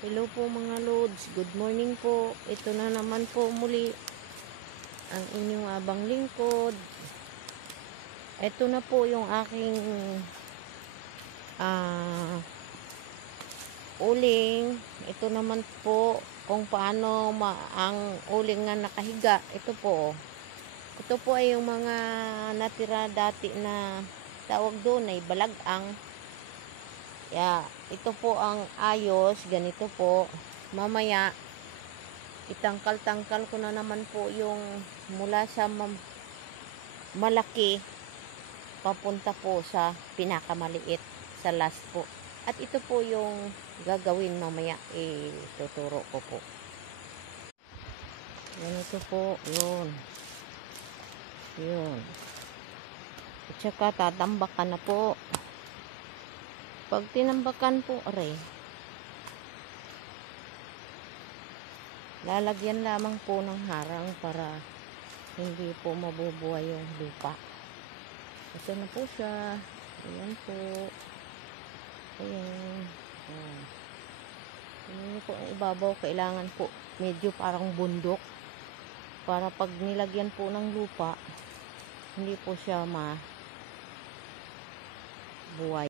Hello po mga lods, good morning po. Ito na naman po muli ang inyong abang lingkod. Ito na po yung aking uling. Ito naman po kung paano ang uling nga nakahiga. Ito po. Ito po ay yung mga natira dati na tawag doon ay balagang. Ito po ang ayos, ganito po. Mamaya, itangkal-tangkal ko na naman po yung mula sa malaki, papunta po sa pinakamaliit, sa last po. At ito po yung gagawin mamaya, tuturo ko po. Ganito po, yun. Yun. At saka tatambakan na po. Pag tinambakan po, lalagyan lamang po ng harang para hindi po mabubuhay yung lupa. Ito na po siya. Ayan po. Ayan. Ayan po ang ibabaw. Kailangan po medyo parang bundok para pag nilagyan po ng lupa, hindi po siya mabuhay.